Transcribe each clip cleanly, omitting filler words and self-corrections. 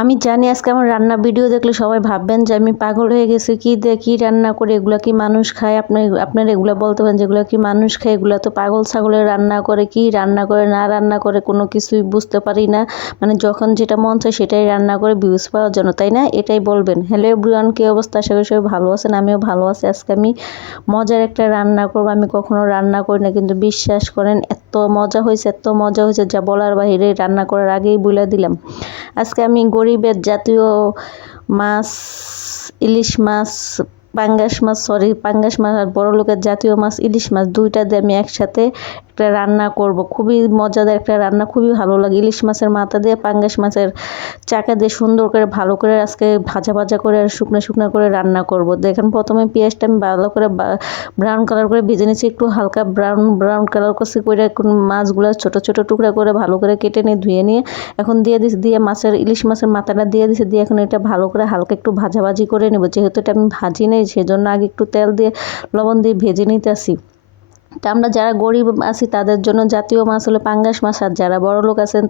আমি জানি আজকে আমার রান্না ভিডিও দেখলে সবাই ভাববেন যে আমি পাগল হয়ে গেছি, কি দিয়ে কি রান্না করে, এগুলো কি মানুষ খায়? আপনারা এগুলো বলতে পারেন যেগুলো কি মানুষ খায়, এগুলো তো পাগল ছাগলের রান্না করে, কি রান্না করে না রান্না করে কোনো কিছুই বুঝতে পারি না। মানে যখন যেটা মন চায় সেটাই রান্না করে ভিউজ পাওয়ার জন্য, তাই না? এটাই বলবেন। হ্যালো এভরিওয়ান, কি অবস্থা? আশা করি সবাই ভালো আছেন, আমিও ভালো আছি। আজকে আমি মজার একটা রান্না করবো। আমি কখনো রান্না করি না, কিন্তু বিশ্বাস করেন এত মজা হয়েছে, এত মজা হয়েছে যা বলার বাহিরে। রান্না করার আগেই বলে দিলাম। আজকে আমি গরিবের জাতীয় মাছ, ইলিশ মাছ, পাঙ্গাস মাছ আর বড়লোকের জাতীয় মাছ ইলিশ মাছ, দুইটা দিয়ে আমি একসাথে একটা রান্না করব। খুবই মজাদার একটা রান্না, খুবই ভালো লাগে। ইলিশ মাছের মাথা দিয়ে পাঙ্গাস মাছের চাকা দিয়ে সুন্দর করে ভালো করে আজকে ভাজা ভাজা করে আর শুকনো শুকনো করে রান্না করব। দেখেন প্রথমে পেঁয়াজটা আমি ভালো করে ব্রাউন কালার করে ভেজে নিচ্ছি, একটু হালকা ব্রাউন কালার করছি করে মাছগুলো ছোট ছোট টুকরা করে ভালো করে কেটে নিয়ে ধুয়ে নিয়ে এখন দিয়ে দিচ্ছি, দিয়ে ইলিশ মাছের মাথাটা দিয়ে দিচ্ছি, দিয়ে এখন এটা ভালো করে হালকা একটু ভাজাভাজি করে নেব। যেহেতু এটা আমি ভাজি নেই সেজন্য আগে একটু তেল দিয়ে লবণ দিয়ে ভেজে নিতেছি। তা আমরা যারা গরিব আছি তাদের জন্য জাতীয় মাছ হলো পাঙ্গাস মাছ, আর যারা বড়লোক আছেন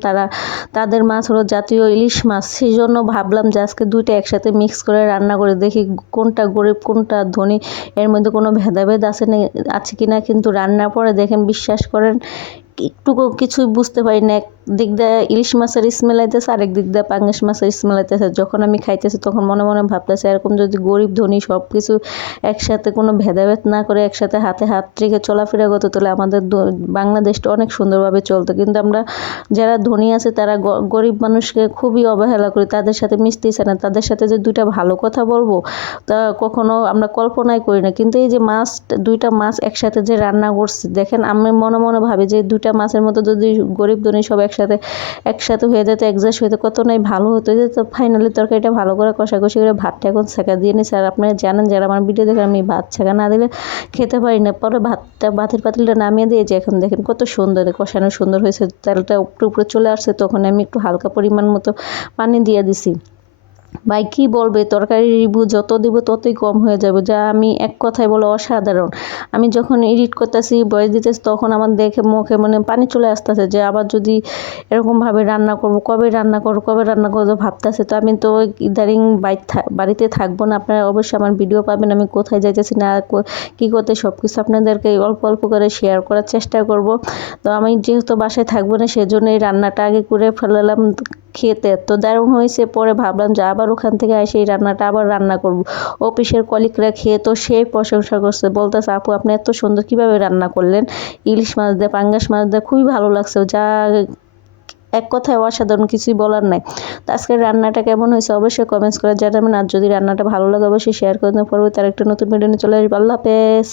তাদের মাছ হলো জাতীয় ইলিশ মাছ। সেই জন্য ভাবলাম যে আজকে দুইটা একসাথে মিক্স করে রান্না করে দেখি কোনটা গরিব কোনটা ধনী, এর মধ্যে কোনো ভেদাভেদ আছে কিনা। কিন্তু রান্নার পরে দেখেন, বিশ্বাস করেন একটুকু কিছুই বুঝতে পারি না। এক দিক দিয়ে ইলিশ মাছের স্মেল আইতেছে, আরেক দিক দিয়ে পাঙ্গাস মাছের স্মেল আইতেছে। যখন আমি খাইতেছি তখন মনে মনে ভাবতেছি এরকম যদি গরিব ধনী সব কিছু একসাথে কোনো ভেদাভেদ না করে একসাথে হাতে হাত রেখে চলাফেরা করতো, তাহলে আমাদের বাংলাদেশটা অনেক সুন্দরভাবে চলতো। কিন্তু আমরা যারা ধনী আছে তারা গরিব মানুষকে খুবই অবহেলা করি, তাদের সাথে মিশতেই না। তাদের সাথে যে দুইটা ভালো কথা বলবো তা কখনো আমরা কল্পনাই করি না। কিন্তু এই যে দুইটা মাছ একসাথে যে রান্না করছি, দেখেন আমি মনে মনে ভাবি যে দুইটা মাছের মতো যদি গরিব ধনী সব একসাথে হয়ে যেত, অ্যাডজাস্ট হয়ে যেত, কত নাই ভালো হতো। যে তো ফাইনালি তরকারিটা ভালো করে কষাকষি করে ভাতটা এখন ছেঁকা দিয়ে নিচ্ছি। আর আপনারা জানেন যারা আমার ভিডিও দেখেন, আমি ভাত ছেঁকা না দিলে খেতে পারি না। পরে ভাতের পাতিলটা নামিয়ে দিয়েছি। এখন দেখেন কত সুন্দর কষানো সুন্দর হয়েছে, তেলটা উপরে উপরে চলে আসছে। তখন আমি একটু হালকা পরিমাণ মতো পানি দিয়ে দিছি। ভাই কি বলবে, তরকারি রিভিউ যত দিব ততই কম হয়ে যাবে, যা আমি এক কথায় বলে অসাধারণ। আমি যখন এডিট করতেছি, ভয়েস দিতেছি, তখন আমার দেখে মুখে মানে পানি চলে আসতেছে যে আবার যদি এরকমভাবে রান্না করব, কবে রান্না করবো ভাবতেছে। তো আমি তো ইদারিং বাড়িতে থাকবো না। আপনারা অবশ্যই আমার ভিডিও পাবেন আমি কোথায় যাইতেছি না কি করতে, সব কিছু আপনাদেরকে অল্প অল্প করে শেয়ার করার চেষ্টা করব। তো আমি যেহেতু বাসায় থাকবো না সেজন্য এই রান্নাটা আগে করে ফেলালাম। খেতে এত দারুণ হয়েছে, পরে ভাবলাম যে আবার ওখান থেকে এসে এই রান্নাটা আবার রান্না করব। অফিসের কলিগরা খেয়ে তো সেই প্রশংসা করছে, বলতেছে আপু আপনি এত সুন্দর কিভাবে রান্না করলেন, ইলিশ মাছ দিয়ে পাঙ্গাস মাছ দিয়ে খুবই ভালো লাগছে, যা এক কথায় অসাধারণ, কিছুই বলার নাই। তো আজকের রান্নাটা কেমন হয়েছে অবশ্যই কমেন্টস করে জানাবেন। আর যদি রান্নাটা ভালো লাগে অবশ্যই শেয়ার করে দেবেন। পরবর্তী আরেকটা নতুন ভিডিও নিয়ে চলে আসবে। আল্লাহ হাফেজ।